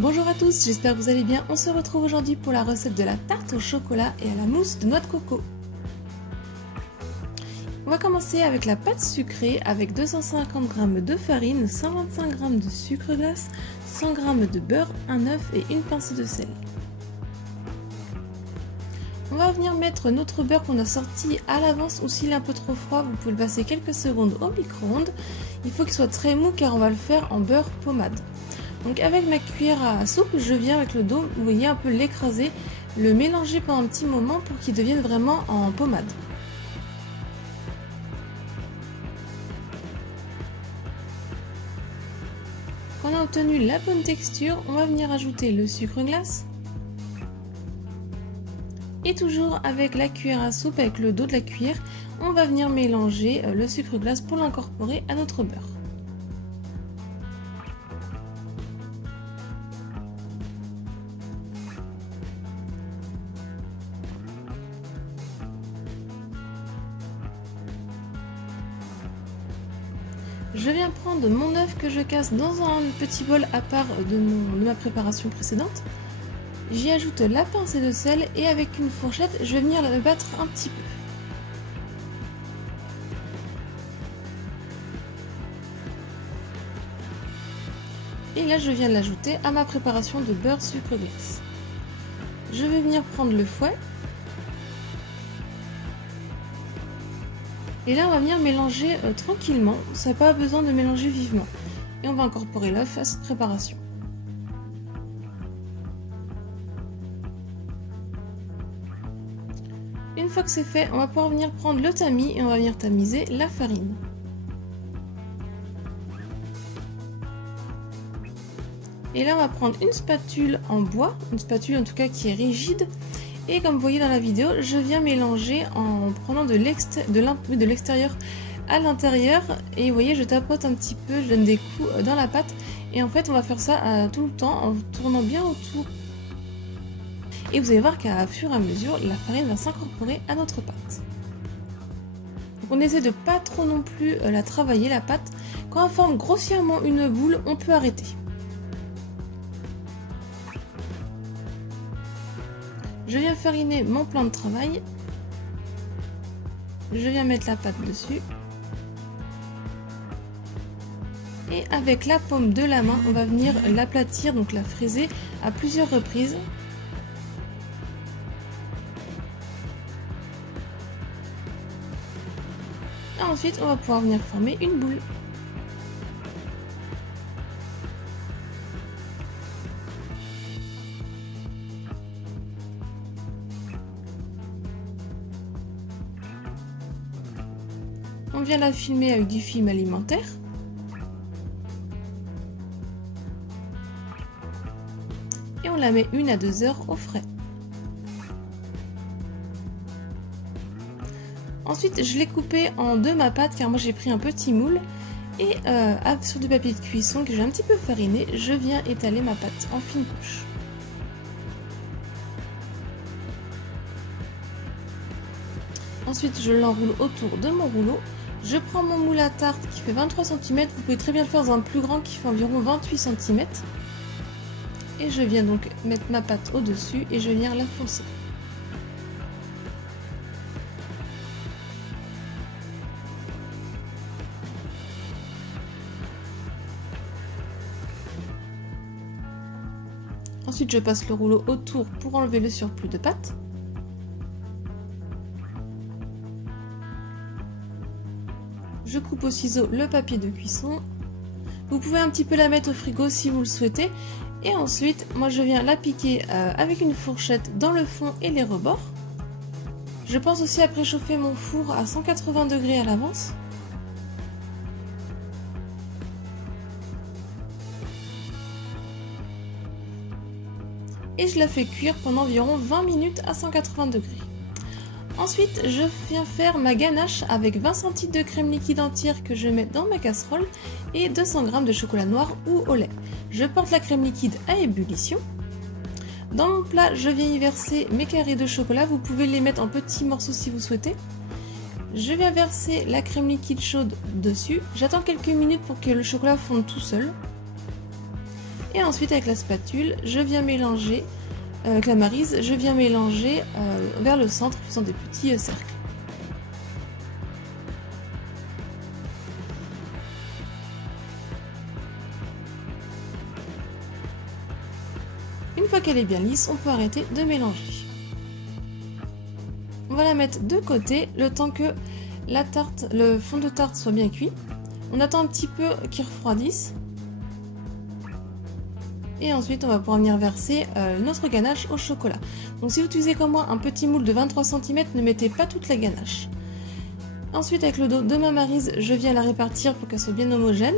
Bonjour à tous, j'espère que vous allez bien. On se retrouve aujourd'hui pour la recette de la tarte au chocolat et à la mousse de noix de coco. On va commencer avec la pâte sucrée avec 250 g de farine, 125 g de sucre glace, 100 g de beurre, un œuf et une pincée de sel. On va venir mettre notre beurre qu'on a sorti à l'avance ou s'il est un peu trop froid, vous pouvez le passer quelques secondes au micro-ondes. Il faut qu'il soit très mou car on va le faire en beurre pommade. Donc avec ma cuillère à soupe, je viens avec le dos, vous voyez un peu l'écraser, le mélanger pendant un petit moment pour qu'il devienne vraiment en pommade. Quand on a obtenu la bonne texture, on va venir ajouter le sucre glace. Et toujours avec la cuillère à soupe, avec le dos de la cuillère, on va venir mélanger le sucre glace pour l'incorporer à notre beurre. Je viens prendre mon œuf que je casse dans un petit bol à part de ma préparation précédente. J'y ajoute la pincée de sel et avec une fourchette, je vais venir le battre un petit peu. Et là, je viens l'ajouter à ma préparation de beurre sucre glace. Je vais venir prendre le fouet. Et là, on va venir mélanger tranquillement, ça n'a pas besoin de mélanger vivement. Et on va incorporer l'œuf à cette préparation. Une fois que c'est fait, on va pouvoir venir prendre le tamis et on va venir tamiser la farine. Et là, on va prendre une spatule en bois, une spatule en tout cas qui est rigide. Et comme vous voyez dans la vidéo, je viens mélanger en prenant de l'extérieur à l'intérieur. Et vous voyez, je tapote un petit peu, je donne des coups dans la pâte. Et en fait, on va faire ça tout le temps en tournant bien autour. Et vous allez voir qu'à fur et à mesure, la farine va s'incorporer à notre pâte. Donc on essaie de pas trop non plus la travailler, la pâte. Quand elle forme grossièrement une boule, on peut arrêter. Je viens fariner mon plan de travail. Je viens mettre la pâte dessus. Et avec la paume de la main, on va venir l'aplatir, donc la fraiser à plusieurs reprises. Et ensuite, on va pouvoir venir former une boule. On vient la filmer avec du film alimentaire. Et on la met 1 à 2 heures au frais. Ensuite, je l'ai coupée en deux ma pâte car moi j'ai pris un petit moule. Et sur du papier de cuisson que j'ai un petit peu fariné, je viens étaler ma pâte en fine couche. Ensuite, je l'enroule autour de mon rouleau. Je prends mon moule à tarte qui fait 23 cm, vous pouvez très bien le faire dans un plus grand qui fait environ 28 cm. Et je viens donc mettre ma pâte au-dessus et je viens la foncer. Ensuite, je passe le rouleau autour pour enlever le surplus de pâte. Je coupe au ciseau le papier de cuisson. Vous pouvez un petit peu la mettre au frigo si vous le souhaitez. Et ensuite, moi je viens la piquer avec une fourchette dans le fond et les rebords. Je pense aussi à préchauffer mon four à 180 degrés à l'avance. Et je la fais cuire pendant environ 20 minutes à 180 degrés. Ensuite, je viens faire ma ganache avec 20 cl de crème liquide entière que je mets dans ma casserole et 200 g de chocolat noir ou au lait. Je porte la crème liquide à ébullition. Dans mon plat, je viens y verser mes carrés de chocolat. Vous pouvez les mettre en petits morceaux si vous souhaitez. Je viens verser la crème liquide chaude dessus. J'attends quelques minutes pour que le chocolat fonde tout seul. Et ensuite avec la spatule, je viens mélanger, avec la maryse, je viens mélanger vers le centre, faisant des petits cercles. Une fois qu'elle est bien lisse, on peut arrêter de mélanger. On va la mettre de côté le temps que la tarte, le fond de tarte soit bien cuit. On attend un petit peu qu'il refroidisse. Et ensuite, on va pouvoir venir verser notre ganache au chocolat. Donc si vous utilisez comme moi un petit moule de 23 cm, ne mettez pas toute la ganache. Ensuite, avec le dos de ma maryse, je viens la répartir pour qu'elle soit bien homogène.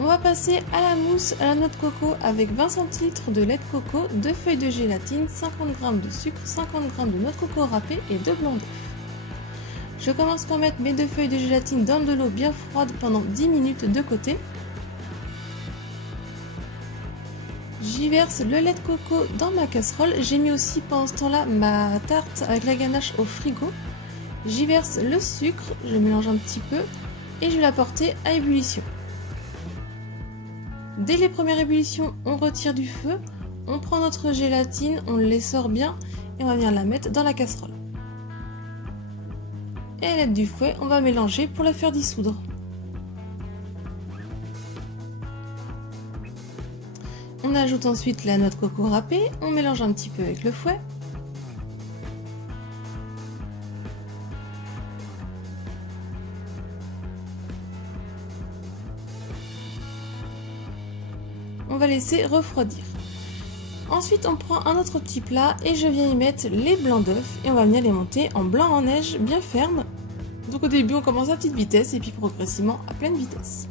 On va passer à la mousse à la noix de coco avec 20 centilitres de lait de coco, 2 feuilles de gélatine, 50 g de sucre, 50 g de noix de coco râpée et 2 blancs d'œufs. Je commence par mettre mes 2 feuilles de gélatine dans de l'eau bien froide pendant 10 minutes de côté. J'y verse le lait de coco dans ma casserole. J'ai mis aussi pendant ce temps-là ma tarte avec la ganache au frigo. J'y verse le sucre, je mélange un petit peu et je vais la porter à ébullition. Dès les premières ébullitions, on retire du feu, on prend notre gélatine, on l'essore bien et on va venir la mettre dans la casserole. Et à l'aide du fouet, on va mélanger pour la faire dissoudre. On ajoute ensuite la noix de coco râpée, on mélange un petit peu avec le fouet. On va laisser refroidir. Ensuite, on prend un autre petit plat et je viens y mettre les blancs d'œufs et on va venir les monter en blanc en neige bien ferme. Donc au début, on commence à petite vitesse et puis progressivement à pleine vitesse.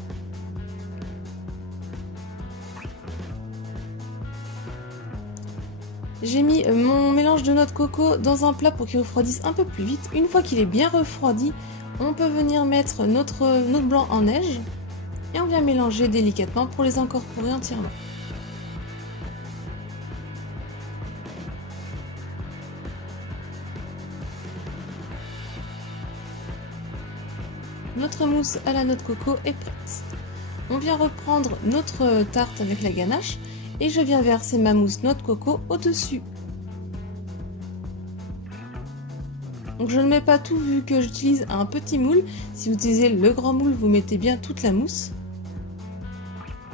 J'ai mis mon mélange de noix de coco dans un plat pour qu'il refroidisse un peu plus vite. Une fois qu'il est bien refroidi, on peut venir mettre notre blanc en neige et on vient mélanger délicatement pour les incorporer entièrement. Notre mousse à la noix de coco est prête. On vient reprendre notre tarte avec la ganache et je viens verser ma mousse noix de coco au-dessus. Donc je ne mets pas tout vu que j'utilise un petit moule. Si vous utilisez le grand moule, vous mettez bien toute la mousse.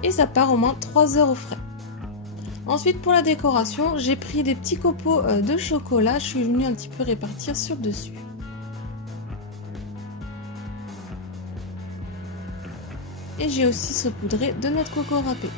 Et ça part au moins 3 heures au frais. Ensuite pour la décoration, j'ai pris des petits copeaux de chocolat, je suis venue un petit peu répartir sur le dessus. Et j'ai aussi saupoudré de noix de coco râpée.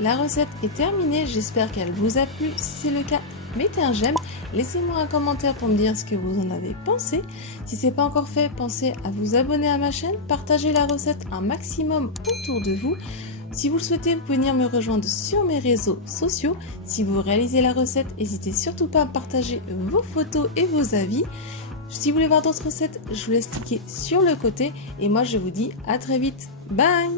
La recette est terminée, j'espère qu'elle vous a plu. Si c'est le cas, mettez un j'aime, laissez-moi un commentaire pour me dire ce que vous en avez pensé. Si ce n'est pas encore fait, pensez à vous abonner à ma chaîne, partagez la recette un maximum autour de vous. Si vous le souhaitez, vous pouvez venir me rejoindre sur mes réseaux sociaux. Si vous réalisez la recette, n'hésitez surtout pas à partager vos photos et vos avis. Si vous voulez voir d'autres recettes, je vous laisse cliquer sur le côté. Et moi, je vous dis à très vite. Bye!